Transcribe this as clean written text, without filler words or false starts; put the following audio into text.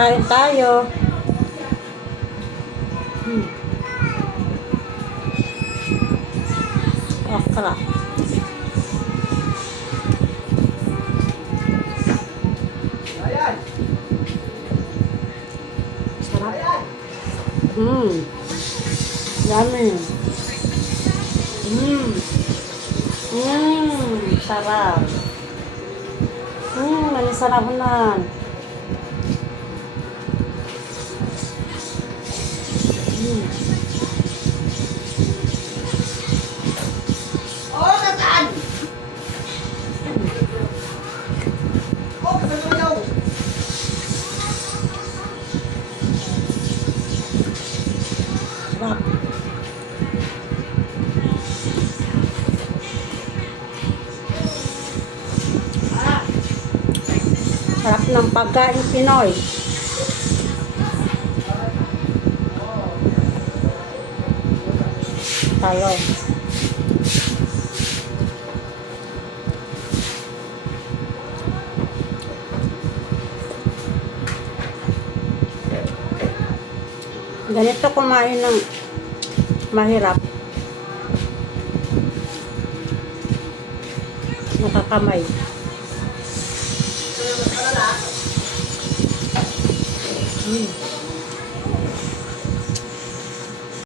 Kain tayo. Okra. Sarap. Yummy. Sarap. Manisarap na. Oh, nasaan? Oh, kasalayaw. Sarap. Sarap ng pagkain Pinoy. Talo. Ganito kumain ng mahirap. Nakakamay. Mas malala.